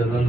yazal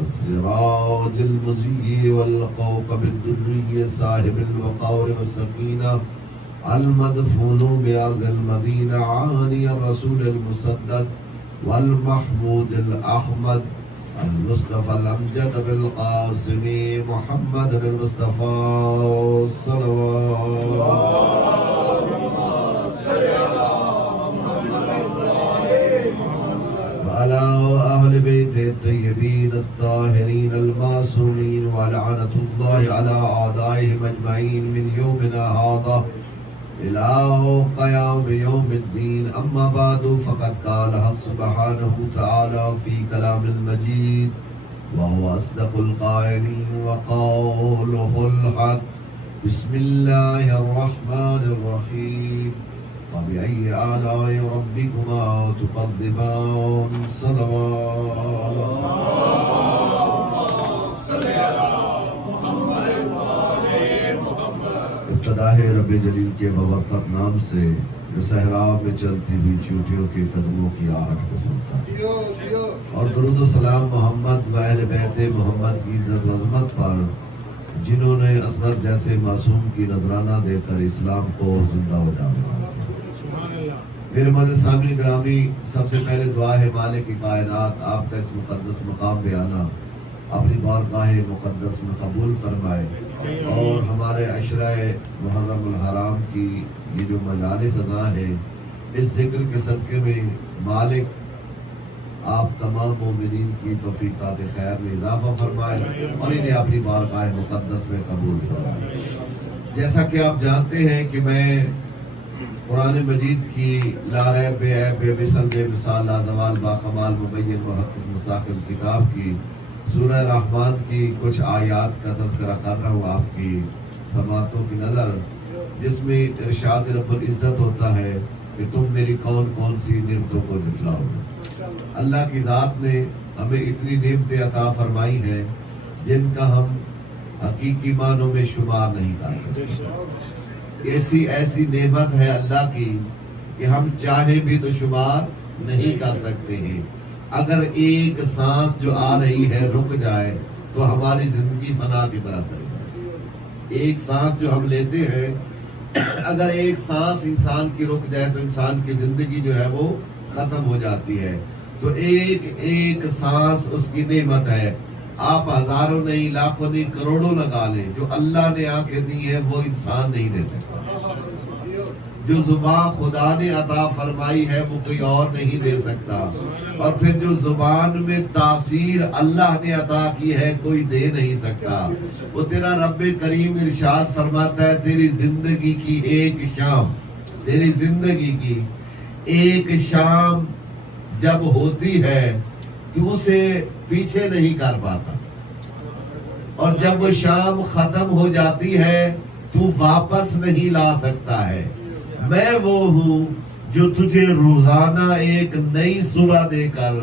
السراج المضيء والكوكب الدري صاحب الوقار والسكينة المدفون بأرض المدينة عاني الرسول المسدد والمحمود الأحمد المصطفى الأمجد بالقاسم محمد المصطفى صلوات وعلى أهل بيت الطيبين الطاهرين المعصومين ولعنة الله على أعدائهم أجمعين من يومنا هذا إلى قيام يوم الدين أما بعد فقد قال حق سبحانه وتعالى في كلام المجيد وهو أصدق القائلين وقوله الحق بسم الله الرحمن الرحيم فبأي آلاء ربكما تكذبان صلوات ابتدا ہے رب جلیل کے ببرکت نام سے جو صحرا میں چلتی ہوئی چیونٹیوں کے قدموں کی آہٹ کو سنتا ہے اور درود و سلام محمد و اہل بیت محمد کی عزت و عظمت پر جنہوں نے اصغر جیسے معصوم کی نذرانہ دے کر اسلام کو زندہ ہو ڈالا۔ میرے معزز سامعین گرامی، سب سے پہلے دعا ہے مالک کی کائنات آپ کا اس مقدس مقام پہ آنا اپنی بارگاہ مقدس میں قبول فرمائے اور ہمارے عشرہ محرم الحرام کی یہ جو مجالس اذاں ہے اس ذکر کے صدقے میں مالک آپ تمام مومنین کی توفیقات خیر میں اضافہ فرمائے اور انہیں اپنی بارگاہ مقدس میں قبول فرمائے۔ جیسا کہ آپ جانتے ہیں کہ میں قرآن مجید کی لا ریب بے عیب بے مثل بے مثال لازوال باکمال مبین محقق مستقل کتاب کی سورہ رحمان کی کچھ آیات کا تذکرہ کر رہا ہوں آپ کی سماعتوں کی نظر، جس میں ارشاد رب العزت ہوتا ہے کہ تم میری کون کون سی نعمتوں کو جھٹلاؤ گے۔ اللہ کی ذات نے ہمیں اتنی نعمتیں عطا فرمائی ہیں جن کا ہم حقیقی معنوں میں شمار نہیں کر سکتے۔ ایسی نعمت ہے اللہ کی کہ ہم چاہیں بھی تو شمار نہیں کر سکتے ہیں۔ اگر ایک سانس جو آ رہی ہے رک جائے تو ہماری زندگی فنا کی طرح چل جائے۔ ایک سانس جو ہم لیتے ہیں، اگر ایک سانس انسان کی رک جائے تو انسان کی زندگی جو ہے وہ ختم ہو جاتی ہے۔ تو ایک ایک سانس اس کی نعمت ہے۔ آپ ہزاروں نہیں، لاکھوں نہیں، کروڑوں لگا لیں، جو اللہ نے آنکھیں دی ہیں وہ انسان نہیں دے سکتا۔ جو زبان خدا نے عطا فرمائی ہے وہ کوئی اور نہیں دے سکتا، اور پھر جو زبان میں تاثیر اللہ نے عطا کی ہے کوئی دے نہیں سکتا۔ وہ تیرا رب کریم ارشاد فرماتا ہے تیری زندگی کی ایک شام، تیری زندگی کی ایک شام جب ہوتی ہے تو اسے پیچھے نہیں کر پاتا، اور جب وہ شام ختم ہو جاتی ہے تو واپس نہیں لا سکتا ہے. میں وہ ہوں جو تجھے روزانہ ایک نئی صبح دے کر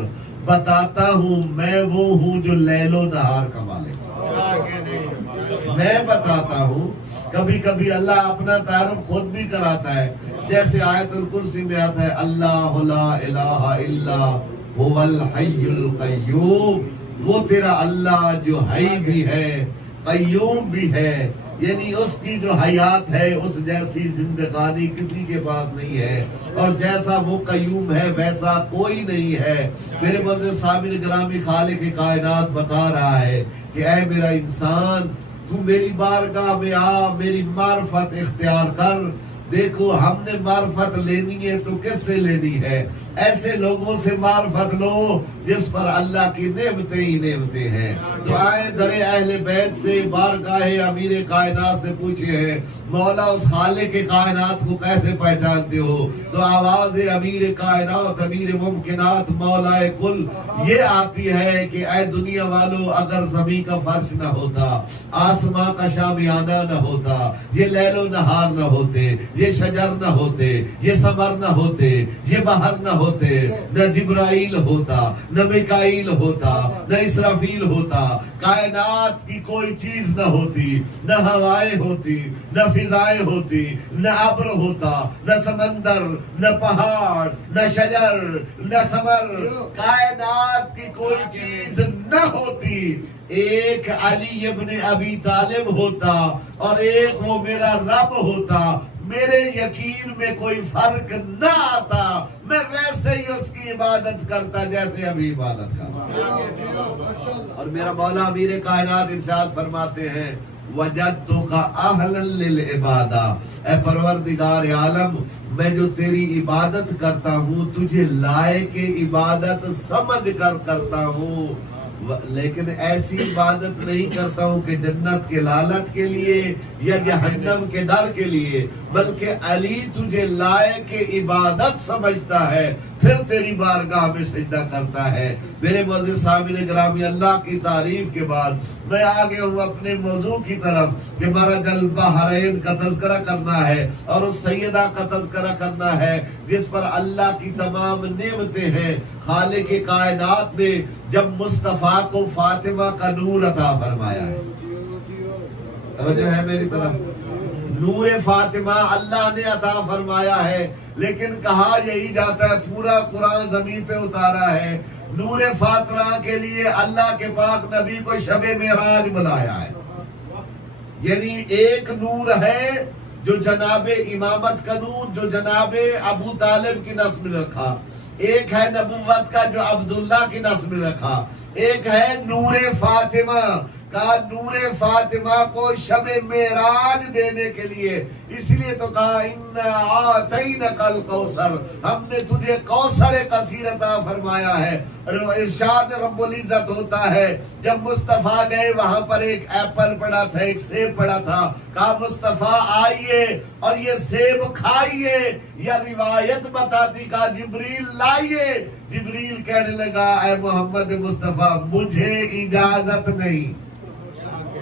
بتاتا ہوں. میں وہ ہوں جو لیل و نہار کا مالک ہے. میں بتاتا ہوں. کبھی کبھی اللہ اپنا تعارف خود بھی کراتا ہے، جیسے آیت الکرسی میں آتا ہے اللہ لا الہ الا هو الحی القیوم. وہ تیرا اللہ جو حی بھی ہے قیوم بھی ہے، یعنی اس کی جو حیات ہے اس جیسی زندگانی کسی کے پاس نہیں ہے، اور جیسا وہ قیوم ہے ویسا کوئی نہیں ہے. میرے معزز سامعین گرامی، خالق کائنات بتا رہا ہے کہ اے میرا انسان، تو میری بارگاہ میں آ، میری معرفت اختیار کر. دیکھو ہم نے معرفت لینی ہے تو کس سے لینی ہے؟ ایسے لوگوں سے معرفت لو جس پر اللہ کی نعمتیں ہی نعمتیں ہیں. تو آئے در اہل بیت سے بارگاہ امیر کائنات سے پوچھے ہیں مولا اس خالق کائنات کو کیسے پہچانتے ہو؟ تو آواز امیر کائنات امیر ممکنات مولا کل یہ آتی ہے کہ اے دنیا والو، اگر زمین کا فرش نہ ہوتا، آسمان کا شامیانہ نہ ہوتا، یہ لیل و نہار نہ ہوتے، یہ شجر نہ ہوتے، یہ ثمر نہ ہوتے، یہ بحر نہ ہوتے، نہ جبرائیل ہوتا، نہ میکائیل ہوتا، نہ اسرافیل ہوتا، کائنات کی کوئی چیز نہ ہوتی، نہ ہوائیں ہوتی، نہ فضائیں ہوتی، نہ ابر ہوتا، نہ سمندر، نہ پہاڑ، نہ شجر، نہ ثمر، کائنات کی کوئی چیز نہ ہوتی. ایک علی ابن ابی طالب ہوتا اور ایک وہ میرا رب ہوتا. میرے یقین میں کوئی فرق نہ آتا، میں ویسے ہی اس کی عبادت کرتا جیسے ابھی عبادت کرتا. اور میرا مولا امیر کائنات ارشاد فرماتے ہیں وجدتک اہلا للعبادہ، اے پروردگار عالم، میں جو تیری عبادت کرتا ہوں تجھے لائق عبادت سمجھ کر کرتا ہوں، لیکن ایسی عبادت نہیں کرتا ہوں کہ جنت کے لالچ کے لیے یا جہنم کے ڈر کے لیے، بلکہ علی تجھے لائق عبادت سمجھتا ہے، پھر تیری بارگاہ میں سجدہ کرتا ہے. میرے معزز سامعین گرامی، اللہ کی تعریف کے بعد میں آگے ہوں اپنے موضوع کی طرف کہ مرج البحرین کا تذکرہ کرنا ہے اور اس سیدہ کا تذکرہ کرنا ہے جس پر اللہ کی تمام نعمتیں ہیں. خالق کائنات نے جب مصطفیٰ کو فاطمہ کا نور عطا فرمایا ہے، توجہ ہے میری طرف، نور فاطمہ اللہ نے عطا فرمایا ہے، لیکن کہا یہی جاتا ہے پورا قرآن زمین پہ اتارا ہے. نور فاطمہ کے لیے اللہ کے پاک نبی کو شب معراج بلایا ہے. یعنی ایک نور ہے جو جناب امامت کا نور جو جناب ابو طالب کی نسب میں رکھا، ایک ہے نبوت کا جو عبداللہ کی نسب میں رکھا، ایک ہے نور فاطمہ کا. نور فاطمہ کو شب معراج دینے کے لیے اس لیے تو کہا اِنَّا أَعْطَيْنَكَ الْكَوْثَرَ، ہم نے تجھے کوثر کثیر عطا فرمایا ہے. ارشاد رب العزت ہوتا ہے جب مصطفیٰ گئے وہاں پر ایک ایپل پڑا تھا، ایک سیب پڑا تھا، کہا مصطفیٰ آئیے اور یہ سیب کھائیے. یا روایت بتاتی کہا جبریل لائیے. جبریل کہنے لگا اے محمد مصطفیٰ مجھے اجازت نہیں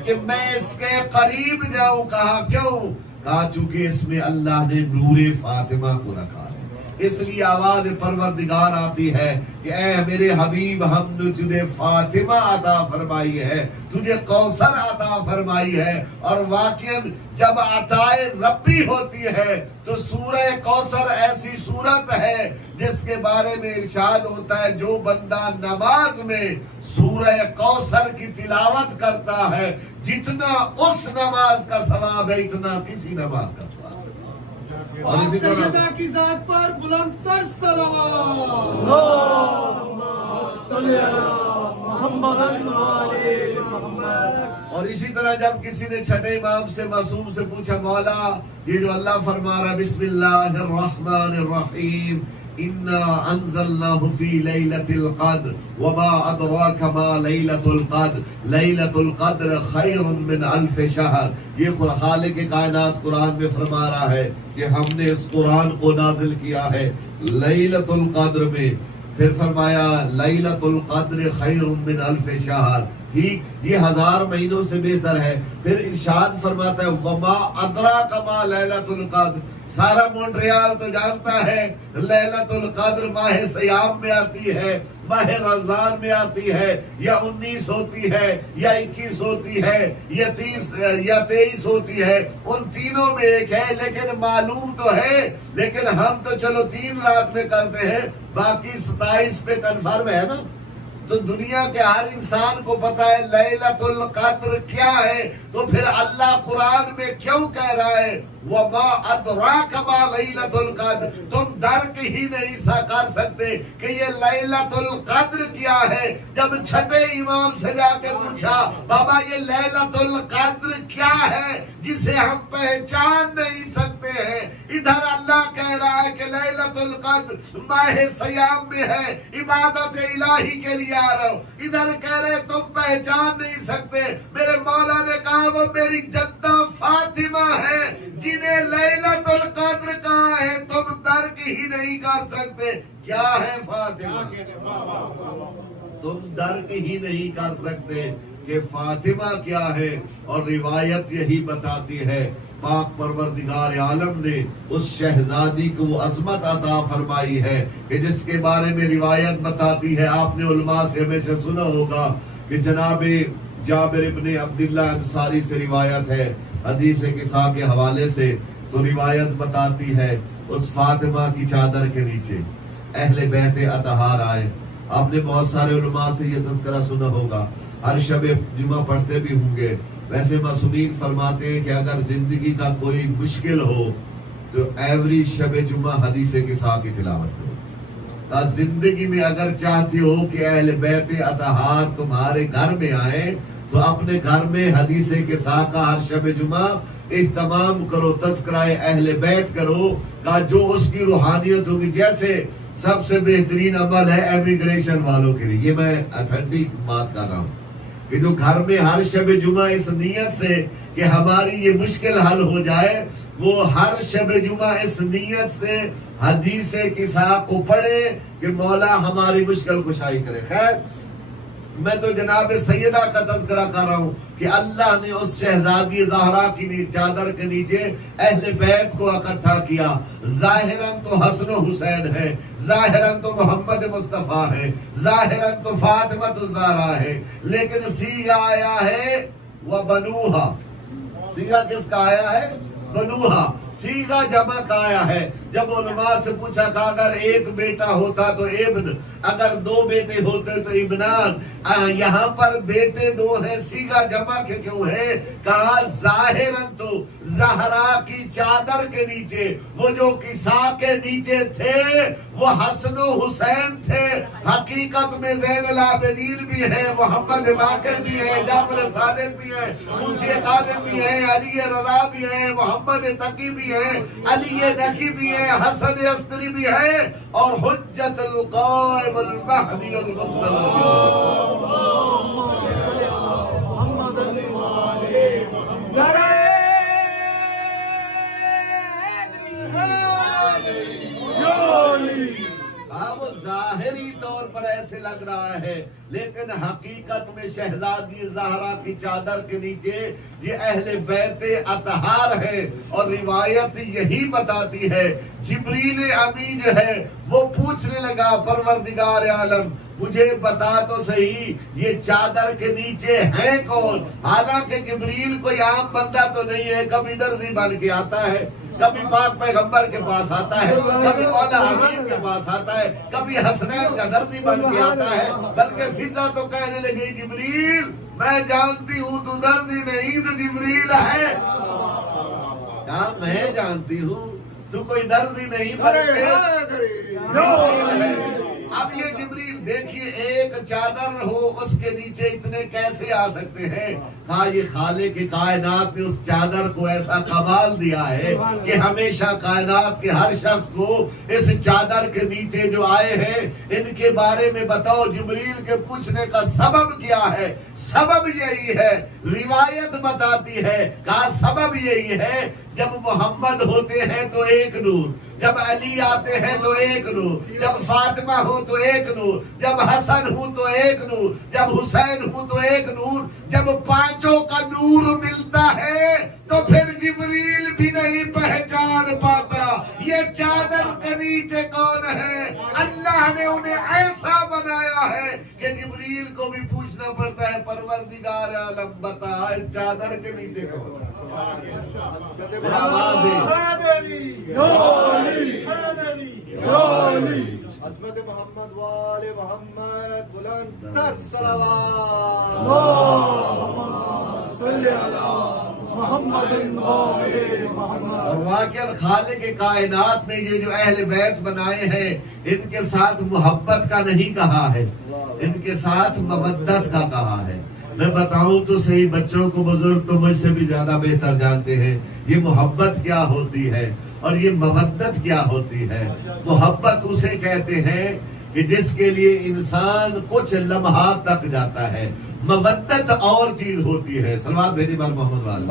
کہ میں اس کے قریب جاؤں. کہا کیوں؟ کہا چونکہ اس میں اللہ نے نور فاطمہ کو رکھا ہے. اس لیے آواز پروردگار آتی ہے کہ اے میرے حبیب ہم نے تجھے فاطمہ عطا فرمائی ہے، تجھے کوثر عطا فرمائی ہے. اور واقعاً جب عطائے ربی ہوتی ہے تو سورہ کوثر ایسی سورت ہے جس کے بارے میں ارشاد ہوتا ہے جو بندہ نماز میں سورہ کوثر کی تلاوت کرتا ہے جتنا اس نماز کا ثواب ہے اتنا کسی نماز کا ثواب ہے. اور اسی طرح سیدہ کی ذات پر بلند تر صلوات. اور اسی طرح جب کسی نے چھٹے امام سے معصوم سے پوچھا مولا یہ جو اللہ فرما رہا بسم اللہ الرحمن الرحیم انا انزلناہ فی لیلۃ القدر وما ادراک ما لیلۃ القدر لیلۃ القدر خیر من الف شہر. یہ خالق کائنات قرآن میں فرما رہا ہے کہ ہم نے اس قرآن کو نازل کیا ہے لیلۃ القدر میں. پھر فرمایا لیلۃ القدر خیر من الف شہر، ٹھیک یہ 1000 مہینوں سے بہتر ہے. پھر ارشاد فرماتا ہے وما ادراک ما لیلۃ القدر. سارا مونٹریال تو جانتا ہے لیلۃ القدر ماہ سیام میں آتی ہے, ماہ رمضان میں آتی ہے, یا 19 ہوتی ہے, یا 21 ہوتی ہے, یا 30 یا 23 ہوتی ہے. ان تینوں میں ایک ہے, لیکن معلوم تو ہے, لیکن ہم تو چلو 3 رات میں کرتے ہیں, باقی 27 پہ کنفرم ہے نا. تو دنیا کے ہر انسان کو پتا ہے لیلۃ القدر کیا ہے. تو پھر اللہ قرآن میں کیوں کہہ رہا ہے وما ادراک ما لیلۃ القدر. تم درک ہی نہیں کر سکتے کہ یہ لیلۃ القدر کیا ہے. جب چھٹے امام سے جا کے پوچھا بابا یہ لیلۃ القدر کیا ہے جسے ہم پہچان نہیں سکتے ہیں, ادھر اللہ کہہ رہا ہے کہ لیلۃ القدر ماہ سیام میں ہے, عبادت الہی کے لیے آ رہا ہوں. ادھر کہہ رہے تم پہچان نہیں سکتے. میرے مولا نے کہا وہ میری جدہ فاطمہ ہے جنہیں لیلۃ القدر کہا ہے, تم درک ہی نہیں کر سکتے. کیا ہے فاطمہ؟ تم درک ہی نہیں کر سکتے کہ فاطمہ کیا ہے. اور روایت یہی بتاتی ہے پاک پروردگار عالم نے اس شہزادی کو وہ عظمت عطا فرمائی ہے کہ جس کے بارے میں روایت بتاتی ہے, آپ نے علماء سے ہمیشہ سنا ہوگا کہ جناب جابر ابن عبداللہ انصاری سے روایت ہے حدیث قصہ کے حوالے سے. تو روایت بتاتی ہے اس فاطمہ کی چادر کے نیچے اہل بیت اطہار آئے. آپ نے بہت سارے علماء سے یہ تذکرہ سنا ہوگا, ہر شب جمعہ پڑھتے بھی ہوں گے. ویسے معصومین فرماتے ہیں کہ اگر زندگی کا کوئی مشکل ہو تو ایوری شب جمعہ حدیث قصہ کی تلاوت کرو. زندگی میں اگر چاہتے ہو کہ اہل بیت اطہار تمہارے گھر میں آئے تو اپنے گھر میں حدیث قصہ کا ہر شب جمعہ اہتمام کرو, تذکرہ اہل بیت کرو کا جو اس کی روحانیت ہوگی. جیسے سب سے بہترین عمل ہے امیگریشن والوں کے لیے, یہ میں اتھینٹک بات کر رہا ہوں کہ جو گھر میں ہر شب جمعہ اس نیت سے کہ ہماری یہ مشکل حل ہو جائے, وہ ہر شب جمعہ اس نیت سے حدیث قصہ کو پڑھے کہ مولا ہماری مشکل کشائی کرے. خیر میں تو جناب سیدہ کا تذکرہ کر رہا ہوں کہ اللہ نے اس شہزادی زہرا کی چادر کے نیچے اہل بیت کو اکٹھا کیا. ظاہراً تو حسن و حسین ہے, ظاہراً تو محمد مصطفیٰ ہے, ظاہراً تو فاطمہ الزہرا ہے, لیکن سیغہ آیا ہے وہ بنوہا. سیغہ کس کا آیا ہے؟ بنوہا. سیغہ جمع کا آیا ہے. جب علماء سے پوچھا کہ اگر ایک بیٹا ہوتا تو ابن, اگر 2 بیٹے ہوتے تو ابنان, یہاں پر بیٹے 2 ہیں, سیغہ جمع کے کیوں ہے؟ کہا ظاہراً تو زہرا کی چادر کے نیچے وہ جو قصہ کے نیچے تھے وہ حسن و حسین تھے, حقیقت میں زین العابدین بھی ہے, محمد باقر بھی ہے, جعفر صادق بھی ہے, موسی کاظم بھی ہے, علی رضا بھی ہے, محمد تقی بھی ہے, علی نقی بھی ہے, حسن عسکری بھی ہے, اور حجت القائم المہدی المنتظر. وہ ظاہری طور پر ایسے لگ رہا ہے, لیکن حقیقت میں شہزادی زہرا کی چادر کے نیچے یہ اہل بیت اطہار ہے. اور روایت یہی بتاتی ہے جبریل امین جو ہے وہ پوچھنے لگا پروردگار عالم مجھے بتا تو صحیح یہ چادر کے نیچے ہیں کون. حالانکہ جبریل کوئی عام بندہ تو نہیں ہے, کبھی درزی بن کے آتا ہے, کبھی پاک پیغمبر کے پاس آتا ہے, کبھی مولا امین کے پاس آتا ہے, کبھی حسنین کا درزی بن کے آتا ہے. بلکہ فضا تو کہنے لگی جبریل میں جانتی ہوں تو درزی نہیں تو جبریل ہے. کہا میں جانتی ہوں تو کوئی درزی نہیں بلکہ جبریل ہے. اب یہ جبریل دیکھیے ایک چادر ہو اس کے نیچے اتنے کیسے آ سکتے ہیں. کہا یہ خالق کائنات نے اس چادر کو ایسا کمال دیا ہے کہ ہمیشہ کائنات کے ہر شخص کو اس چادر کے نیچے جو آئے ہیں ان کے بارے میں بتاؤ. جبریل کے پوچھنے کا سبب کیا ہے؟ سبب یہی ہے, روایت بتاتی ہے, کہا سبب یہی ہے جب محمد ہوتے ہیں تو ایک نور، جب علی آتے ہیں تو ایک نور، جب فاطمہ ہو تو ایک نور، جب حسن ہو تو ایک نور، جب حسین ہو تو ایک نور۔ جب پانچوں کا نور ملتا ہے تو پھر جبریل بھی نہیں پہچان پاتا یہ چادر کے نیچے کون ہے۔ اللہ نے انہیں ایسا بنایا ہے کہ جبریل کو بھی پوچھنا پڑتا ہے پروردگار عالم بتا اس چادر کے نیچے کون ہے۔ آواز عظمت محمد والے محمد بلند تر صلوات۔ اور واقعاً خالق کائنات نے یہ جو اہل بیت بنائے ہیں ان کے ساتھ محبت کا نہیں کہا ہے، ان کے ساتھ مودت کا کہا ہے۔ میں بتاؤں تو صحیح، بچوں کو بزرگ تو مجھ سے بھی زیادہ بہتر جانتے ہیں یہ محبت کیا ہوتی ہے اور یہ مودت کیا ہوتی ہے۔ محبت اسے کہتے ہیں کہ جس کے لیے انسان کچھ لمحات تک جاتا ہے، مودت اور چیز ہوتی ہے۔ صلوات بھیجیں بار محمد والے۔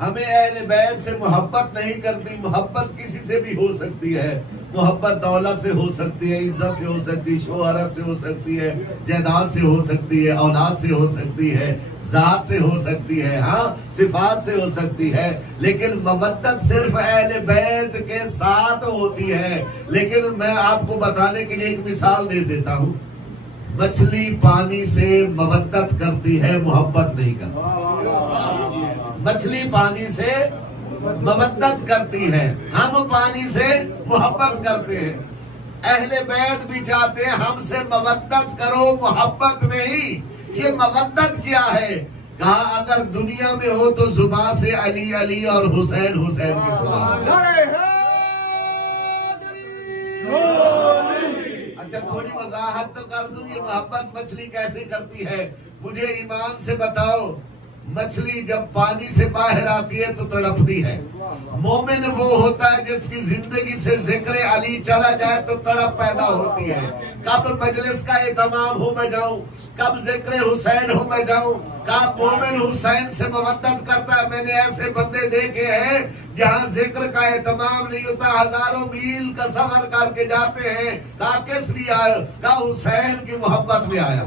ہمیں اہل بیت سے محبت نہیں کرتی، محبت کسی سے بھی ہو سکتی ہے، محبت دولت سے ہو سکتی ہے، عزت سے ہو سکتی ہے، شہرت سے ہو سکتی ہے، جائیداد سے ہو سکتی ہے، اولاد سے ہو سکتی ہے، ذات سے ہو سکتی ہے، ہاں صفات سے ہو سکتی ہے، لیکن مودت صرف اہل بیت کے ساتھ ہوتی ہے۔ لیکن میں آپ کو بتانے کے لیے ایک مثال دے دیتا ہوں۔ مچھلی پانی سے مودت کرتی ہے، محبت نہیں کرتی۔ مچھلی پانی سے مودت کرتی ہے، ہم پانی سے محبت کرتے ہیں۔ اہل بیت بھی چاہتے ہیں ہم سے مودت کرو، محبت نہیں۔ یہ مودت کیا ہے؟ کہا اگر دنیا میں ہو تو زبان سے علی علی اور حسین حسین کی سلام۔ اچھا تھوڑی وضاحت تو کر دوں، یہ محبت مچھلی کیسے کرتی ہے؟ مجھے ایمان سے بتاؤ، مچھلی جب پانی سے باہر آتی ہے تو تڑپتی ہے۔ مومن وہ ہوتا ہے جس کی زندگی سے ذکر علی چلا جائے تو تڑپ پیدا ہوتی ہے۔ کب مجلس کا اہتمام ہو میں جاؤں، کب ذکر حسین ہو میں جاؤں، کب مومن حسین سے مودت کرتا ہے۔ میں نے ایسے بندے دیکھے ہیں جہاں ذکر کا اہتمام نہیں ہوتا، ہزاروں میل کا سفر کر کے جاتے ہیں۔ کہا کس لیے آئے؟ کہا حسین کی محبت میں آیا۔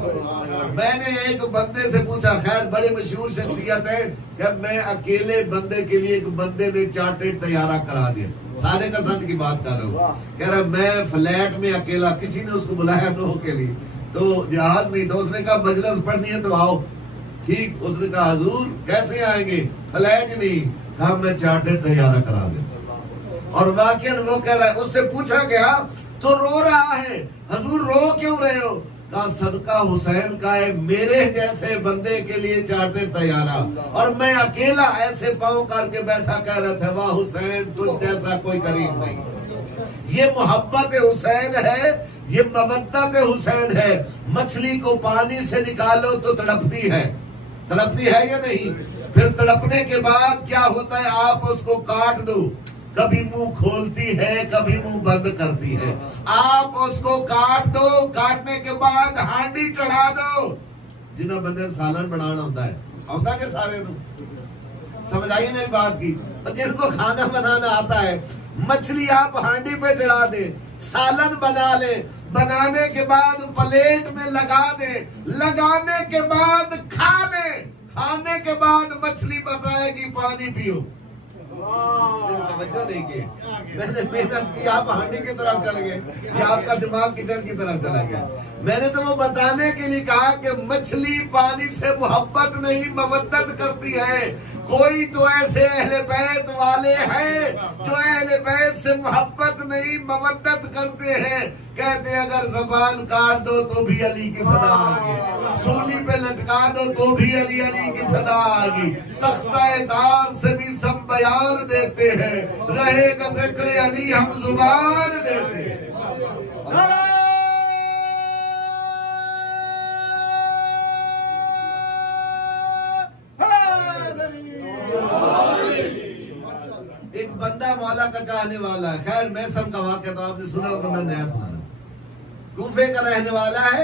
میں نے ایک بندے سے پوچھا، خیر بڑے مشہور شخصیت ہے، کہ میں اکیلے بندے کے لیے ایک بندے نے چارٹرڈ طیارہ کرا دیا، صادق حسن کی بات کر رہا ہوں، کہہ رہا میں فلیٹ میں اکیلا، کسی نے اس کو بلایا نو کے لیے تو جہاز نہیں تھا، اس نے کہا مجلس پڑھنی ہے تو آؤ۔ ٹھیک، اس نے کہا حضور کیسے آئیں گے؟ فلیٹ نہیں، کہا میں چارٹرڈ طیارہ کرا دیا۔ اور واقعاً وہ کہہ رہا ہے، اس سے پوچھا گیا تو رو رہا ہے، حضور رو کیوں رہے ہو؟ کہا صدقہ حسین کا ہے، میرے جیسے بندے کے لیے چارٹرڈ طیارہ، اور میں اکیلا ایسے پاؤں کر کے بیٹھا کہہ رہا تھا واہ حسین تجھ جیسا کوئی قریب نہیں۔ یہ محبت حسین ہے، یہ مودت حسین ہے۔ مچھلی کو پانی سے نکالو تو تڑپتی ہے، تڑپتی ہے یا نہیں؟ پھر تڑپنے کے بعد کیا ہوتا ہے؟ آپ اس کو کاٹ دو، کبھی منہ کھولتی ہے کبھی منہ بند کرتی ہے۔ آپ اس کو کاٹ دو، کاٹنے کے بعد ہانڈی چڑھا دو۔ جنہوں بندے سالن بنانا ہوتا ہے، ہوتا کہ سارے سمجھ آئیے میری بات کی، جن کو کھانا بنانا آتا ہے، مچھلی آپ ہانڈی پہ چڑھا دے، سالن بنا لے، بنانے کے بعد پلیٹ میں لگا دے، لگانے کے بعد کھا لے، کھانے کے بعد مچھلی بتائے گی پانی پیو۔ توجہ نہیں کی، میں نے محنت کی، آپ ہانڈی کی طرف چل گئے یا آپ کا دماغ کچن کی طرف چلا گیا۔ میں نے تو وہ بتانے کے لیے کہا کہ مچھلی پانی سے محبت نہیں مودت کرتی ہے۔ کوئی تو ایسے اہل بیت والے ہیں جو اہل بیت سے محبت نہیں مودت کرتے ہیں، کہتے ہیں اگر زبان کاٹ دو تو بھی علی کی صدا آگی، سولی پہ لٹکا دو تو بھی علی علی کی صدا آگی، تختہ دار سے بھی سب بیان دیتے ہیں، رہے گا ذکر علی ہم زبان دیتے ہیں۔ ایک بندہ مولا کا چاہنے والا ہے، خیر میسم کا واقعہ تو آپ نے سنا ہوگا، میں نیا سنا، کوفے کا رہنے والا ہے،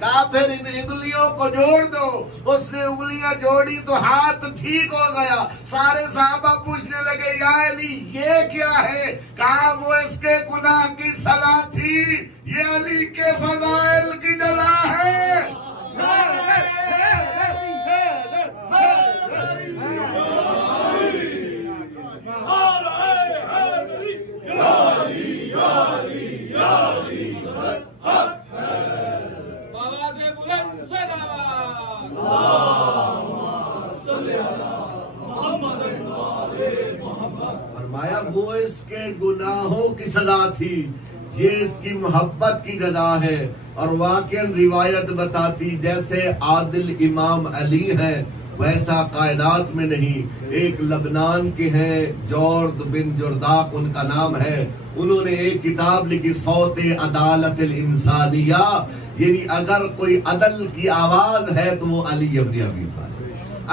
کہا پھر ان انگلیوں کو جوڑ دو. اس نے انگلیاں جوڑی تو ہاتھ ٹھیک ہو گیا. سارے صحابہ پوچھنے لگے یا علی یہ کیا ہے؟ کہا وہ اس کے گناہ کی سزا تھی، یہ علی کے فضائل کی جزا ہے. فرمایا وہ اس کے گناہوں کی سزا تھی، یہ اس کی محبت کی جزا ہے. اور واقعاً روایت بتاتی جیسے عادل امام علی ہے ویسا کائنات میں نہیں. ایک لبنان کے ہیں، جورد بن جرداق ان کا نام ہے. انہوں نے ایک کتاب لکھی صوت عدالت الانسانیہ، یعنی اگر کوئی عدل کی آواز ہے تو وہ علی ابن ابی طالب،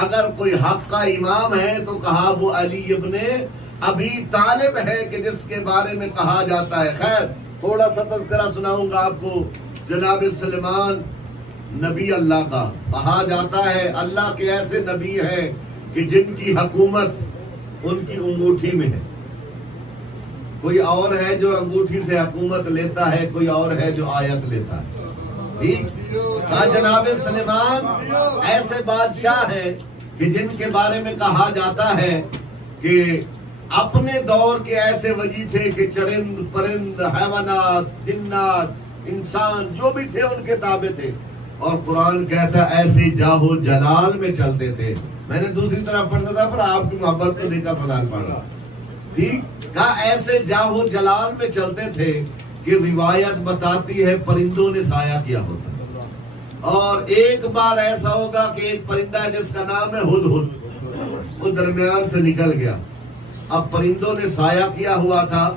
اگر کوئی حق کا امام ہے تو کہا وہ علی ابن ابی طالب ہے کہ جس کے بارے میں کہا جاتا ہے. خیر تھوڑا سا تذکرہ سناؤں گا آپ کو. جناب سلیمان نبی اللہ کا کہا جاتا ہے، اللہ کے ایسے نبی ہیں کہ جن کی حکومت ان کی انگوٹھی میں ہے. کوئی اور ہے جو انگوٹھی سے حکومت لیتا ہے، کوئی اور ہے جو آیت لیتا ہے. کہا جناب سلیمان ایسے بادشاہ ہیں کہ جن کے بارے میں کہا جاتا ہے کہ اپنے دور کے ایسے وجی تھے کہ چرند پرند حیوانات جنات انسان جو بھی تھے ان کے تابع تھے. اور قرآن کہتا ایسے جاہو جلال میں چلتے تھے. میں نے دوسری طرف پڑھتا تھا پر آپ کی محبت کو دیکھا فضال پڑھ رہا. ٹھیک کہا ایسے جاہو جلال میں چلتے تھے کہ روایت بتاتی ہے پرندوں نے سایہ کیا ہوتا. اور ایک بار ایسا ہوگا کہ ایک پرندہ ہے جس کا نام ہے ہدہد، وہ درمیان سے نکل گیا. اب پرندوں نے سایہ کیا ہوا تھا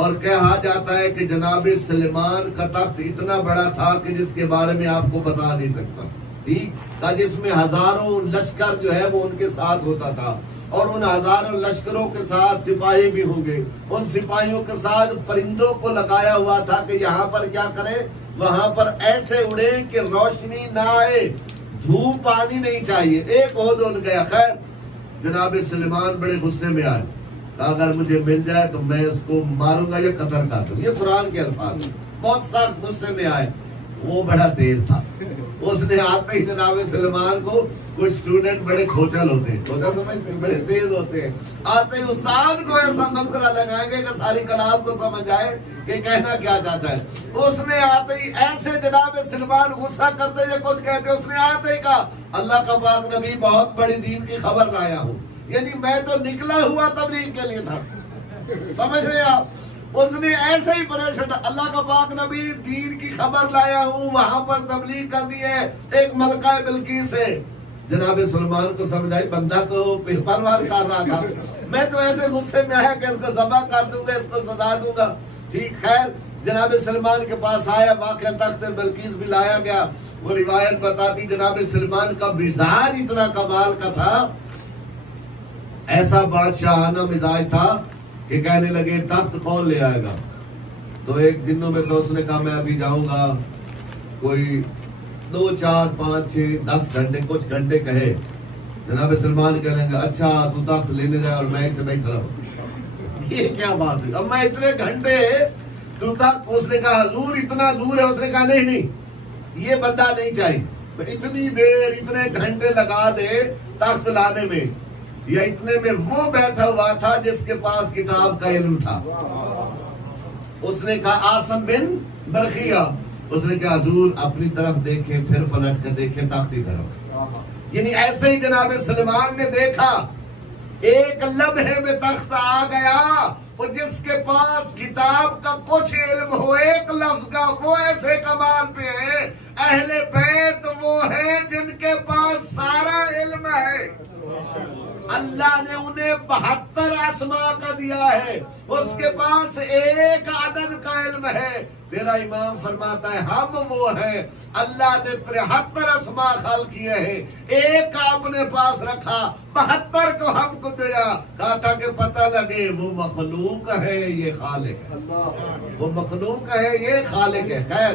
اور کہا جاتا ہے کہ جناب سلیمان کا تخت اتنا بڑا تھا کہ جس کے بارے میں آپ کو بتا نہیں سکتا. ٹھیک تھا جس میں ہزاروں لشکر جو ہے وہ ان کے ساتھ ہوتا تھا. اور ان ہزاروں لشکروں کے ساتھ سپاہی بھی ہوں گے. ان سپاہیوں کے ساتھ پرندوں کو لگایا ہوا تھا کہ یہاں پر کیا کریں، وہاں پر ایسے اڑے کہ روشنی نہ آئے، دھوپ پانی نہیں چاہیے. ایک ہدہد گیا. خیر جناب سلیمان بڑے غصے میں آئے. اگر مجھے مل جائے تو میں اس کو ماروں گا یا قتل کر دوں. یہ قرآن کے الفاظ. بہت سخت غصے میں آئے. وہ بڑا تیز تھا. اس نے آتے ہی جناب سلیمان کو، کچھ اسٹوڈنٹ بڑے کھوچل ہوتے ہیں، کھوچل سمجھتے ہیں، بڑے تیز ہوتے ہیں، آتے ہی استاد کو ایسا مسخرہ لگائیں گے کہ ساری کلاس کو سمجھ آئے کہ کہنا کیا چاہتا ہے. اس نے آتے ہی ایسے جناب سلیمان غصہ کرتے ہوئے کچھ کہتے، اس نے آتے ہی کہا اللہ کا پاک نبی بہت بڑی دین کی خبر لایا ہوں. یعنی میں تو نکلا ہوا تبلیغ کے لیے تھا. سمجھ رہے آپ؟ اس نے ایسے ہی پریشان، اللہ کا پاک نبی دین کی خبر لایا ہوں، وہاں پر تبلیغ کرنی ہے ایک ملکہ بلقیس سے. جناب سلیمان کو سمجھائی بندہ تو پروار کر رہا تھا، میں تو ایسے غصے میں آیا کہ اس کو ذبح کر دوں گا، اس کو سزا دوں گا. ٹھیک خیر جناب سلیمان کے پاس آیا، واقعہ تخت بلقیس بھی لایا گیا. وہ روایت بتاتی جناب سلیمان کا مزاج اتنا کمال کا تھا، ایسا بادشاہانہ مزاج تھا کہ کہنے لگے تخت کون لے آئے گا. تو ایک دنوں میں سے اس نے کہا میں ابھی جاؤں گا، کوئی 2 4 5 6 10 گھنٹے کچھ گھنٹے کہے. جناب سلمان کہنے گا اچھا تو تخت لینے جائے اور میں اتنے بیٹھ رہا ہوں. یہ کیا بات ہے، اب میں اتنے گھنٹے تو تخت. اس نے کہا حضور اتنا دور ہے. اس نے کہا نہیں یہ بندہ نہیں چاہیے، اتنی دیر اتنے گھنٹے لگا دے تخت لانے میں. یا اتنے میں وہ بیٹھا ہوا تھا جس کے پاس کتاب کا علم تھا. اس نے کہا عاصم بن برقیہ. اس نے کہا حضور اپنی طرف دیکھیں، پھر پلٹ کے دیکھیں تخت کی طرف. یعنی ایسے ہی جناب سلیمان نے دیکھا ایک لمحے میں تخت آ گیا. وہ جس کے پاس کتاب کا کچھ علم ہو ایک لفظ کا، وہ ایسے کمال پہ ہے. اہل بیت وہ ہیں جن کے پاس سارا علم ہے. اللہ نے انہیں 72 اسماء کا دیا ہے، اس کے پاس ایک عدد کا علم ہے. تیرا امام فرماتا ہے ہم وہ ہیں اللہ نے 73 اسماء خلق کیے ہیں، ایک کا اپنے پاس رکھا، 72 کو ہم کو دیا. کہا تھا کہ پتہ لگے وہ مخلوق ہے یہ خالق ہے، وہ مخلوق ہے یہ خالق ہے. خیر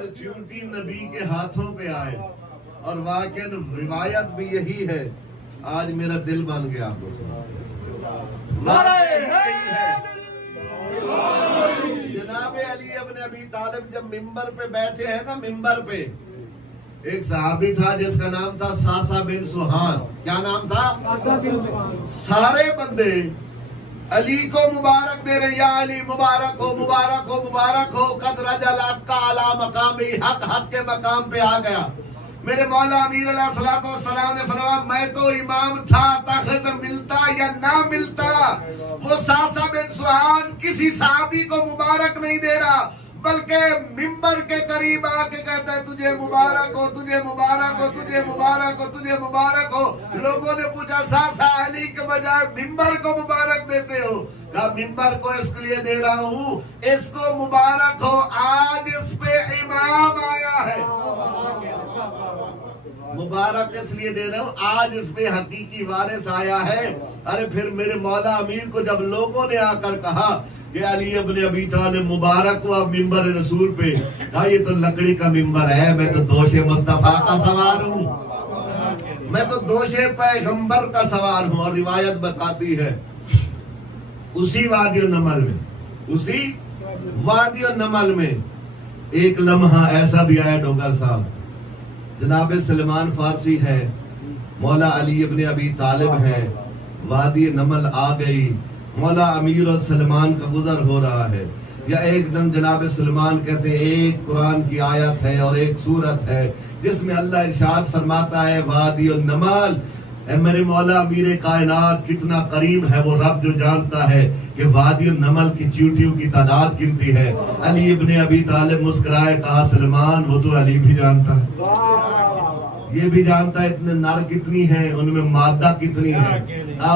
اگر چونٹی نبی کے ہاتھوں پہ آئے، اور واقعاً روایت بھی یہی ہے، آج میرا دل بن گیا آپ کو سنا۔ جناب علی ابن ابی طالب جب ممبر پہ بیٹھے ہیں نا، ممبر پہ ایک صحابی تھا جس کا نام تھا ساسا بن سوہان۔ کیا نام تھا؟ سارے بندے علی کو مبارک دے رہے، یا علی مبارک ہو مبارک ہو مبارک ہو، قد رجل حق کا اعلی مقامی، حق حق کے مقام پہ آ گیا۔ میرے مولا امیر علیہ الصلوۃ والسلام نے فرمایا میں تو امام تھا، تخت ملتا یا نہ ملتا، وہ ساسا بن سوہان کسی صحابی کو مبارک نہیں دے رہا، بلکہ ممبر کے قریب آ کے کہتا ہے تجھے مبارک ہو تجھے مبارک ہو تجھے مبارک ہو تجھے مبارک ہو۔ لوگوں نے پوچھا ساسا علی کے بجائے ممبر کو مبارک دیتے ہو؟ کہا ممبر کو اس کے لیے دے رہا ہوں اس کو مبارک ہو، آج اس پہ امام آیا ہے۔ مبارک اس لیے دے رہا ہوں آج اس پہ حقیقی وارث آیا ہے۔ ارے پھر میرے مولا امیر کو جب لوگوں نے آ کر کہا کہ علی ابن ابی طالب مبارک ہوا ممبر رسول پہ، کہا یہ تو لکڑی کا ممبر ہے، میں تو دوش مصطفیٰ کا سوار ہوں، میں تو دوش پیغمبر کا سوار ہوں۔ اور روایت بتاتی ہے اسی وادی النمل میں ایک لمحہ ایسا بھی آیا ڈوگر صاحب، جناب سلمان فارسی ہے، مولا علی ابن ابی طالب ہے، وادی نمل آ گئی، مولا امیر اور سلمان کا گزر ہو رہا ہے، یا ایک دم جناب سلمان کہتے ہیں ایک قرآن کی آیت ہے اور ایک سورت ہے جس میں اللہ ارشاد فرماتا ہے وادی النمل۔ اے میرے مولا امیر کائنات کتنا قریب ہے وہ رب جو جانتا ہے کہ وادی النمل کی چیوٹیوں کی تعداد گنتی ہے۔ علی ابن ابی طالب مسکرائے، کہا سلمان وہ تو علی بھی جانتا ہے، یہ بھی جانتا ہے اتنے نر کتنی ہیں، ان میں مادہ کتنی ہے،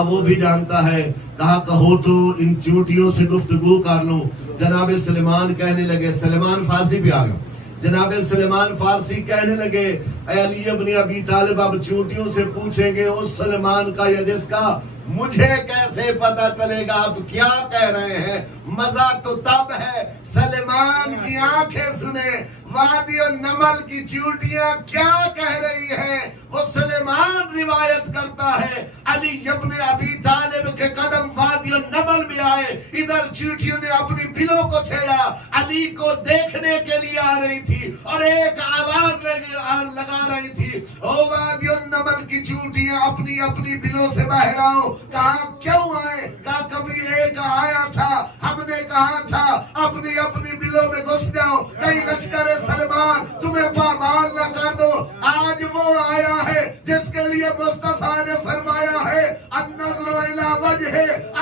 وہ بھی جانتا ہے۔ کہا کہو تو ان چیوٹیوں سے گفتگو کر لوں۔ جناب سلمان کہنے لگے، سلمان فارسی بھی آ گیا، جناب سلمان فارسی کہنے لگے اے علی ابن ابی طالب اب چونٹیوں سے پوچھیں گے اس سلمان کا یا جس کا مجھے کیسے پتا چلے گا آپ کیا کہہ رہے ہیں؟ مزہ تو تب ہے سلمان کی آنکھیں سنے، وادی النمل کی چیوٹیاں کیا کہہ رہی ہیں۔ وہ سلمان روایت کرتا ہے علی ابن ابی طالب کے قدم وادی النمل میں آئے، ادھر چیوٹیوں نے اپنی بلوں کو چھیڑا، علی کو دیکھنے کے لیے آ رہی تھی اور ایک آواز لگا رہی تھی، او وادی النمل کی چیوٹیاں اپنی اپنی بلوں سے باہر آؤ۔ کہا کیوں آئے؟ کہا کبھی ایک آیا تھا، ہم نے کہا تھا اپنی اپنی بلوں میں گھس جاؤ، کہیں لشکر سلمان تمہیں پامال نہ کر دو۔ آج وہ آیا ہے جس کے لیے مصطفیٰ نے فرمایا ہے النظر الی وجہ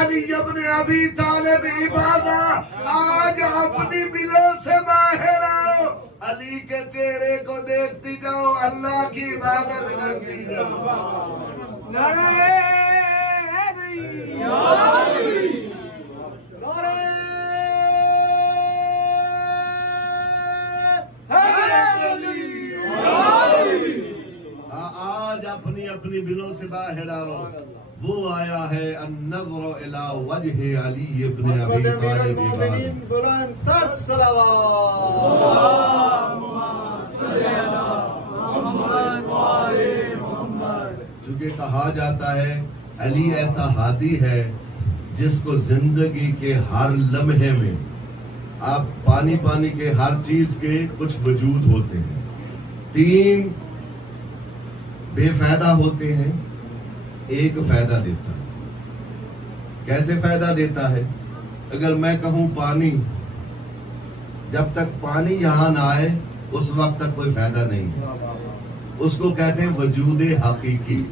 علی ابن ابی طالب عبادہ، آج اپنی بلوں سے باہر آؤ، علی کے چہرے کو دیکھتی جاؤ، اللہ کی عبادت کرتی جاؤ۔ نعرہ حیدری، نعرہ آج اپنی اپنی بلوں سے باہر آؤ، وہ آیا ہے النظر الی وجہ علی ابن ابی طالب بلند تر صلوات، چونکہ کہا جاتا ہے علی ایسا ہادی ہے جس کو زندگی کے ہر لمحے میں آپ پانی کے ہر چیز کے کچھ وجود ہوتے ہیں، 3 بے فائدہ ہوتے ہیں، ایک فائدہ دیتا ہے۔ کیسے فائدہ دیتا ہے؟ اگر میں کہوں پانی، جب تک پانی یہاں نہ آئے اس وقت تک کوئی فائدہ نہیں، اس کو کہتے ہیں وجود حقیقی۔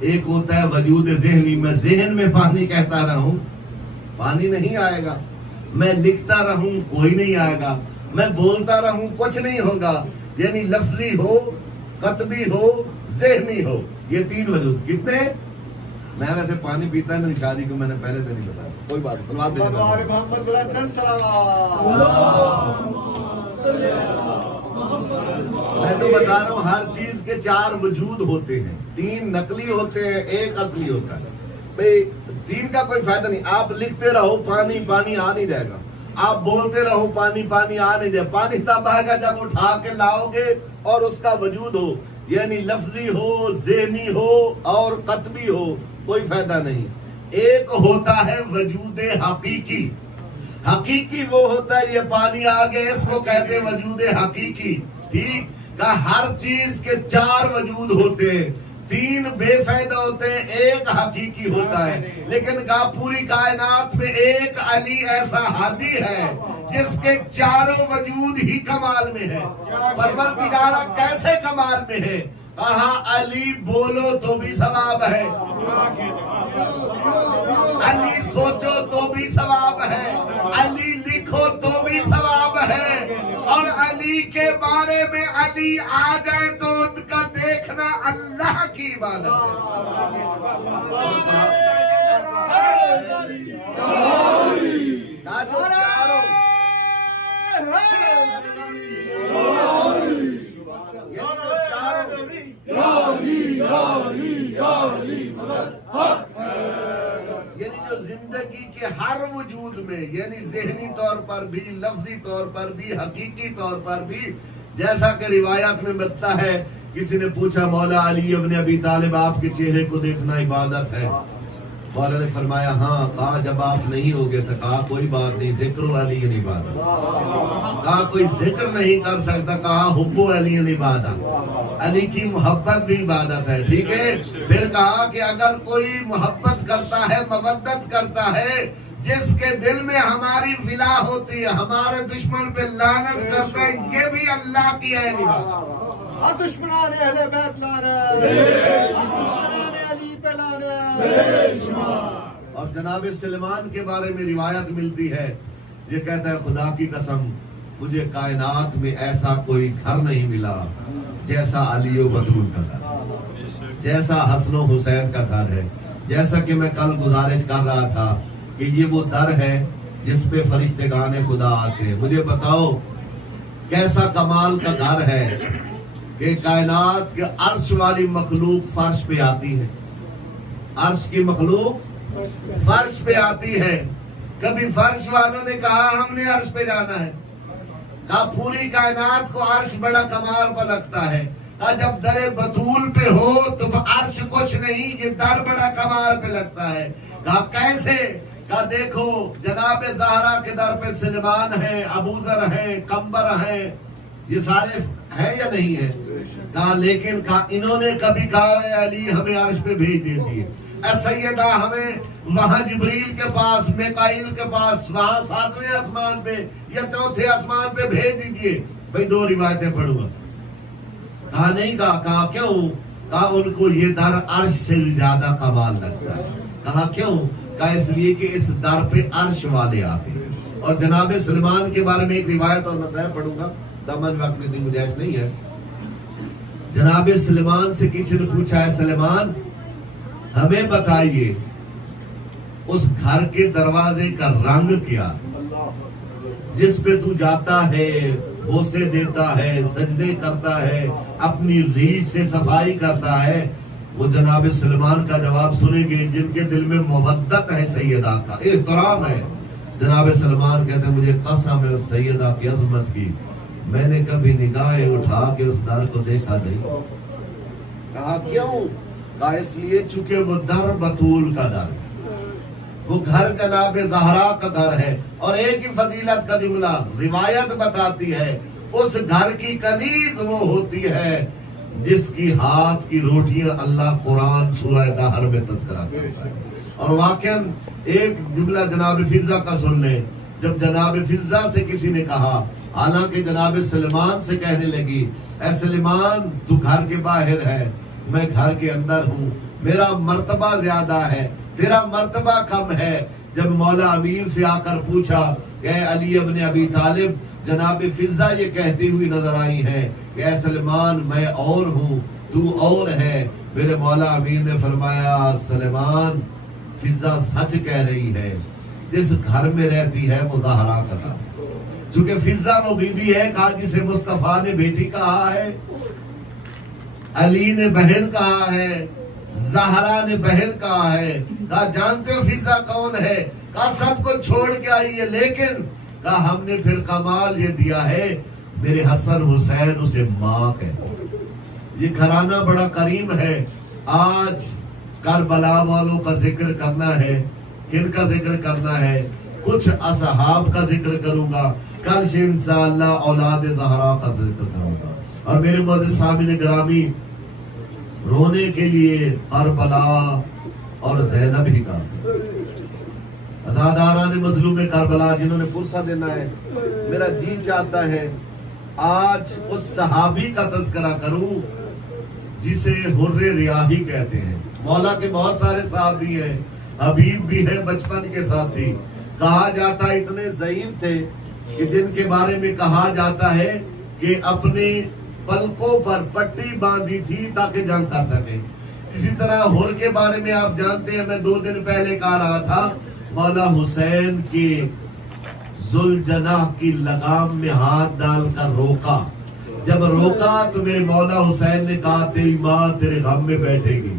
ایک ہوتا ہے وجود ذہنی، میں ذہن میں پانی کہتا رہوں پانی نہیں آئے گا، میں لکھتا رہوں کوئی نہیں آئے گا، میں بولتا رہوں کچھ نہیں ہوگا، یعنی لفظی ہو، قطبی ہو، ذہنی ہو، یہ 3 وجود کتنے؟ میں ویسے پانی پیتا ہے شادی کو میں نے پہلے سے نہیں بتایا، کوئی بات سلوات دے دیتا ہوں۔ محمد بلند تر صلوات، میں تو بتا رہا ہوں ہر چیز کے 4 وجود ہوتے ہیں، 3 نقلی ہوتے ہیں، ایک اصلی ہوتا ہے۔ بھئی 3 کا کوئی فائدہ نہیں، آپ لکھتے رہو پانی آ نہیں جائے گا، آپ بولتے رہو پانی پانی آنے دے، پانی تب آئے گا جب اٹھا کے لاؤ گے اور اس کا وجود ہو، یعنی لفظی ہو، ذہنی ہو اور قطبی ہو، کوئی فائدہ نہیں۔ ایک ہوتا ہے وجود حقیقی، حقیقی وہ ہوتا ہے یہ پانی آگے، اس کو کہتے ہیں وجود حقیقی، ٹھیک؟ کہ ہر چیز کے 4 وجود ہوتے ہیں، 3 بے فائدہ ہوتے ہیں، ایک حقیقی ہوتا ہے، لیکن پوری کائنات میں ایک علی ایسا ہادی ہے جس کے 4 وجود ہی کمال میں ہے۔ پروردگارہ کیسے کمال میں ہے؟ کہا علی بولو تو بھی ثواب ہے، علی سوچو تو بھی ثواب ہے، علی لکھو تو بھی ثواب ہے، اور علی کے بارے میں علی آ جائے تو ان کا دیکھنا اللہ کی عبادت یعنی جو زندگی کے ہر وجود میں، یعنی ذہنی طور پر بھی، لفظی طور پر بھی، حقیقی طور پر بھی، جیسا کہ روایات میں ملتا ہے، کسی نے پوچھا مولا علی ابن ابی طالب آپ کے چہرے کو دیکھنا عبادت ہے؟ مولا نے فرمایا ہاں۔ کہا جب آپ نہیں ہوگے تو کہا کوئی بات نہیں، ذکر علی عبادت۔ کہا کوئی ذکر نہیں کر سکتا، کہا حب علی عبادت، علی کی محبت بھی عبادت ہے، ٹھیک ہے؟ پھر کہا کہ اگر کوئی محبت کرتا ہے، مودت کرتا ہے، جس کے دل میں ہماری ولا ہوتی ہے، ہمارے دشمن پہ لعنت کرتا ہے، یہ بھی اللہ کی ہے عبادت۔ دشمنان اہل بیت لعنت، دشمنان علی پہ لعنت۔ اور جناب سلیمان کے بارے میں روایت ملتی ہے، یہ کہتا ہے خدا کی قسم مجھے کائنات میں ایسا کوئی گھر نہیں ملا جیسا علی و بدرون کا گھر، جیسا حسن و حسین کا گھر ہے۔ جیسا کہ میں کل گزارش کر رہا تھا کہ یہ وہ در ہے جس پہ فرشتگان خدا آتے ہیں۔ مجھے بتاؤ کیسا کمال کا گھر ہے کہ کائنات کے عرش والی مخلوق فرش پہ آتی ہے، عرش کی مخلوق فرش پہ آتی ہے۔ کبھی فرش والوں نے کہا ہم نے عرش پہ جانا ہے، کہا پوری کائنات کو عرش بڑا کمال پہ لگتا ہے، کہا جب در بطول پہ ہو تو عرش کچھ نہیں، یہ در بڑا کمال پہ لگتا ہے۔ کہا کیسے؟ کہا دیکھو جناب زہرا کے در پہ سلیمان ہے، ابوذر ہے، قمبر ہے، یہ سارے ہے یا نہیں ہے؟ کہا لیکن کہا انہوں نے کبھی کہا اے علی ہمیں عرش پہ بھیج دیجیے، اے سیدہ ہمیں وہاں جبریل کے پاس، میکائیل کے پاس، وہاں 7ویں آسمان پہ یا 4تھے آسمان پہ بھیج دیجیے۔ بھئی 2 روایتیں پڑھوں گا۔ کہا نہیں، کہا کیوں؟ کہا ان کو یہ در عرش سے زیادہ کمال لگتا ہے۔ کہا کیوں؟ کہا اس لیے کہ اس در پہ عرش والے آتے ہیں۔ اور جناب سلیمان کے بارے میں ایک روایت اور مسائل پڑھوں گا، دامن وقت میں دی گنجائش نہیں ہے۔ جناب سلیمان سے کسی نے پوچھا ہے سلیمان ہمیں بتائیے اس گھر کے دروازے کا رنگ کیا جس پہ تو جاتا ہے، بوسے دیتا ہے، سجدے کرتا ہے، اپنی ریش سے صفائی کرتا ہے؟ وہ جناب سلیمان کا جواب سنیں گے جن کے دل میں مودت ہے، سیدہ کا احترام ہے۔ جناب سلیمان کہتے ہیں مجھے قسم ہے اس سیدہ کی عظمت کی، میں نے کبھی نگاہیں اٹھا کے اس در کو دیکھا نہیں۔ کہا کیوں؟ کہا اس لیے چونکہ وہ در بطول کا در، وہ گھر جناب زہرا کا گھر ہے۔ اور ایک ہی فضیلت کا جملہ روایت بتاتی ہے، اس گھر کی کنیز وہ ہوتی ہے جس کی ہاتھ کی روٹیاں اللہ قرآن سورہ دہر میں تذکرہ کرتا ہے۔ اور واقعاً ایک جملہ جناب فضہ کا سن لیں، جب جناب فضہ سے کسی نے کہا، حالانکہ جناب سلیمان سے کہنے لگی اے سلیمان تو گھر کے باہر ہے، میں گھر کے اندر ہوں، میرا مرتبہ زیادہ ہے، تیرا مرتبہ کم ہے۔ جب مولا امیر سے آ کر پوچھا کہ اے علی ابن ابی طالب، جناب فضہ یہ کہتی ہوئی نظر آئی ہے کہ اے سلیمان میں اور ہوں، تو اور ہے۔ میرے مولا امیر نے فرمایا سلیمان فضہ سچ کہہ رہی ہے، جس گھر میں رہتی ہے وہ زہرا کا گھر، چونکہ فضہ وہ بی بی ہے کہا جسے مصطفیٰ نے بیٹی کہا ہے، علی نے بہن کہا ہے، زہرا نے بہن کہا ہے۔ کہا جانتے ہو فضہ کون ہے؟ کہا سب کو چھوڑ کے آئی ہے، لیکن کہا ہم نے پھر کمال یہ دیا ہے میرے حسن حسین اسے ماں کہتے ہیں. یہ گھرانہ بڑا کریم ہے. آج کربلا والوں کا ذکر کرنا ہے. کن کا ذکر کرنا ہے؟ کچھ اصحاب کا ذکر کروں گا. کل سے انشاءاللہ اولاد زہرا کا ذکر کروں گا. اور میرے معزز سامعین گرامی، رونے کے لیے کربلا اور زینب ہی کا عزاداران مظلوم کربلا جنہوں نے فرصہ دینا ہے. میرا جی چاہتا ہے آج اس صحابی کا تذکرہ کروں جسے حر ریاحی کہتے ہیں. مولا کے بہت سارے صحابی ہیں، حبیب بھی ہے بچپن کے ساتھی. کہا جاتا اتنے ضعیف تھے کہ جن کے بارے میں کہا جاتا ہے کہ اپنے پلکوں پر پٹی باندھی تھی تاکہ جنگ کر سکے. اسی طرح حر کے بارے میں آپ جانتے ہیں، میں 2 دن پہلے کہا رہا تھا مولا حسین کے ذوالجناح کی لگام میں ہاتھ ڈال کر روکا. جب روکا تو میرے مولا حسین نے کہا تیری ماں تیرے غم میں بیٹھے گی.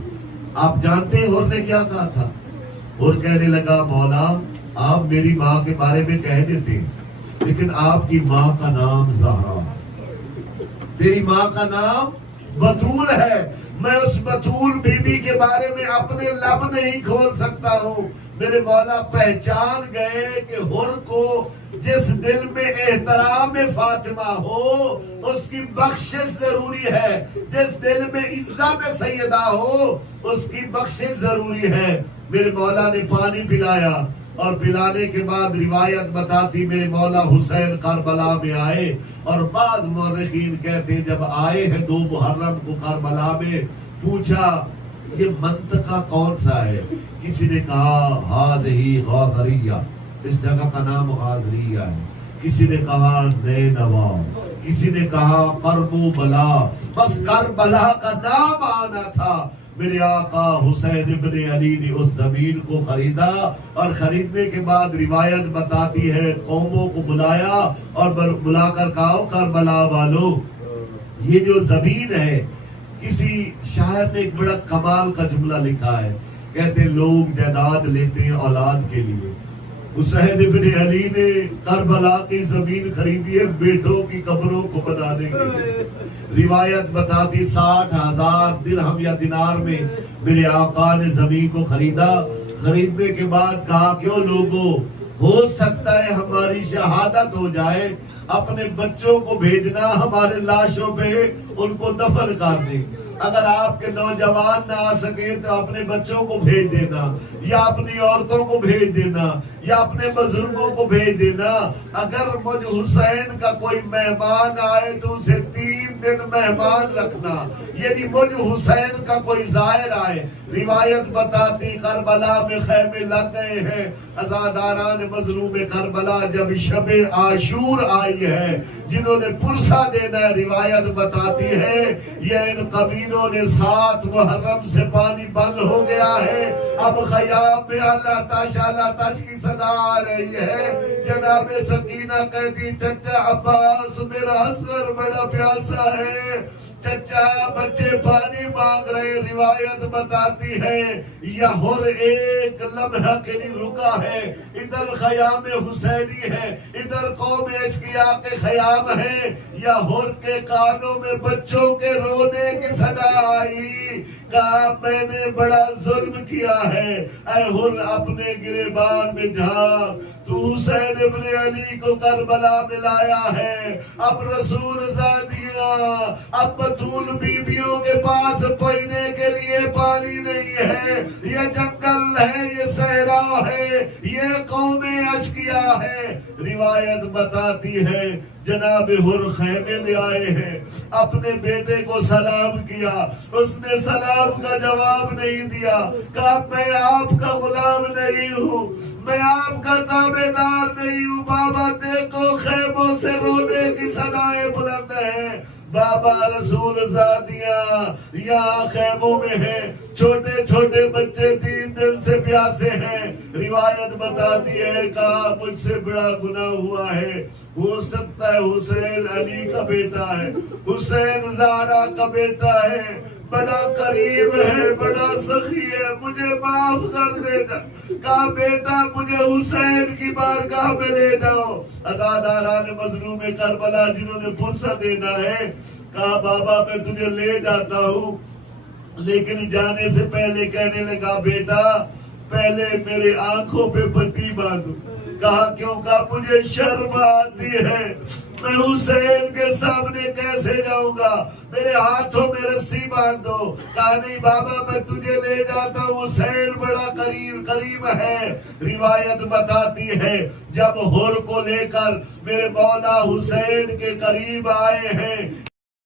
آپ جانتے ہیں حر نے کیا کہا تھا؟ حر کہنے لگا مولا آپ میری ماں کے بارے میں کہہ دیتے لیکن آپ کی ماں کا نام زہرا، تیری ماں کا نام بطول ہے. میں اس بطول بی بی کے بارے میں اپنے لب نہیں کھول سکتا ہوں. میرے مولا پہچان گئے کہ حر کو جس دل میں احترام فاطمہ ہو اس کی بخشش ضروری ہے، جس دل میں عزت سیدہ ہو اس کی بخشش ضروری ہے. میرے مولا نے پانی پلایا اور پلانے کے بعد روایت بتاتی میرے مولا حسین کربلا میں آئے. اور بعض مورخین کہتے ہیں جب آئے ہیں 2 محرم کو کربلا میں، پوچھا یہ منطقہ کون سا ہے؟ کسی نے کہا ہذہ غاضریہ، اس جگہ کا نام غاضریہ ہے. کسی نے کہا نینوا، کسی نے کہا کربلا. بس کربلا کا نام آنا تھا. میرے آقا حسین ابن علی نے اس زمین کو خریدا اور خریدنے کے بعد روایت بتاتی ہے قوموں کو بلایا اور بلا کر کہا کربلا والو یہ جو زمین ہے. کسی شاعر نے ایک بڑا کمال کا جملہ لکھا ہے، کہتے لوگ جائیداد لیتے ہیں اولاد کے لیے، حسین ابن علی نے کربلا کی زمین خریدی ہے بیٹوں کی قبروں کو بنانے کے لیے. روایت بتاتی 60,000 درہم یا دینار میں میرے آقا نے زمین کو خریدا. خریدنے کے بعد کہا کیوں لوگوں، ہو سکتا ہے ہماری شہادت ہو جائے، اپنے بچوں کو بھیجنا ہمارے لاشوں پہ ان کو دفن کر دیں. اگر آپ کے نوجوان نہ آ سکے تو اپنے بچوں کو بھیج دینا یا اپنی عورتوں کو بھیج دینا یا اپنے بزرگوں کو بھیج دینا. اگر مجھ حسین کا کوئی مہمان آئے تو اسے 3 دن مہمان رکھنا، یعنی مجھ حسین کا کوئی زائر آئے. روایت بتاتی کربلا میں خیمے لگ گئے ہیں. عزاداران مظلوم کربلا جب شب عاشور آئی ہے، جنہوں نے پرسہ دینا ہے، روایت بتاتی ہے یہ ان قبیلوں نے 7 محرم سے پانی بند ہو گیا ہے. اب خیام میں اللہ تاش کی صدا آ رہی ہے. جناب سکینہ کہتی چچا عباس میرا اصغر بڑا پیاسا ہے، چچا بچے پانی مانگ رہے. روایت بتاتی ہے یہ حر ایک لمحہ کے لیے رکا ہے. ادھر خیام حسینی ہے، ادھر قوم اشقیاء کے خیام ہے. یا حر کے کانوں میں بچوں کے رونے کی صدا آئی. کہا میں نے بڑا ظلم کیا ہے. اے حر اپنے گریبان میں جھانک، تو حسین ابن علی کو کربلا میں لایا ہے. اب رسول زادیاں، اب بطول بیبیوں کے پاس پینے کے لیے پانی نہیں ہے. یہ جنگل ہے، یہ صحرا ہے، یہ قوم اشقیاء ہے. روایت بتاتی ہے جناب حر خیمے میں آئے ہیں، اپنے بیٹے کو سلام کیا. اس نے سلام کا جواب نہیں دیا. کہا میں آپ کا غلام نہیں ہوں، میں آپ کا تابعدار نہیں ہوں. بابا دیکھو خیموں سے رونے کی صدائیں بلند ہیں. بابا رسول زادیاں یہاں خیموں میں ہیں، چھوٹے چھوٹے بچے 3 دن سے پیاسے ہیں. روایت بتاتی ہے کہا مجھ سے بڑا گناہ ہوا ہے. ہو سکتا ہے حسین علی کا بیٹا ہے، حسین زہرا کا بیٹا ہے. بڑا قریب ہے، بڑا سخی ہے، مجھے معاف کر دینا۔ کہا بیٹا مجھے حسین کی بارگاہ میں لے جاؤ۔ عزاداران مظلوم کربلا جنہوں نے فرصت دینا ہے، کہا بابا میں تجھے لے جاتا ہوں، لیکن جانے سے پہلے کہنے لگا بیٹا پہلے میرے آنکھوں پہ پٹی باندھو۔ کہا کیوں؟ کہا مجھے شرم آتی ہے، میں حسین کے سامنے کیسے جاؤں گا، میرے ہاتھوں میں رسی باندھ دو۔ کہا نہیں بابا میں تجھے لے جاتا ہوں، حسین بڑا قریب ہے۔ روایت بتاتی ہے جب حر کو لے کر میرے مولا حسین کے قریب آئے ہیں،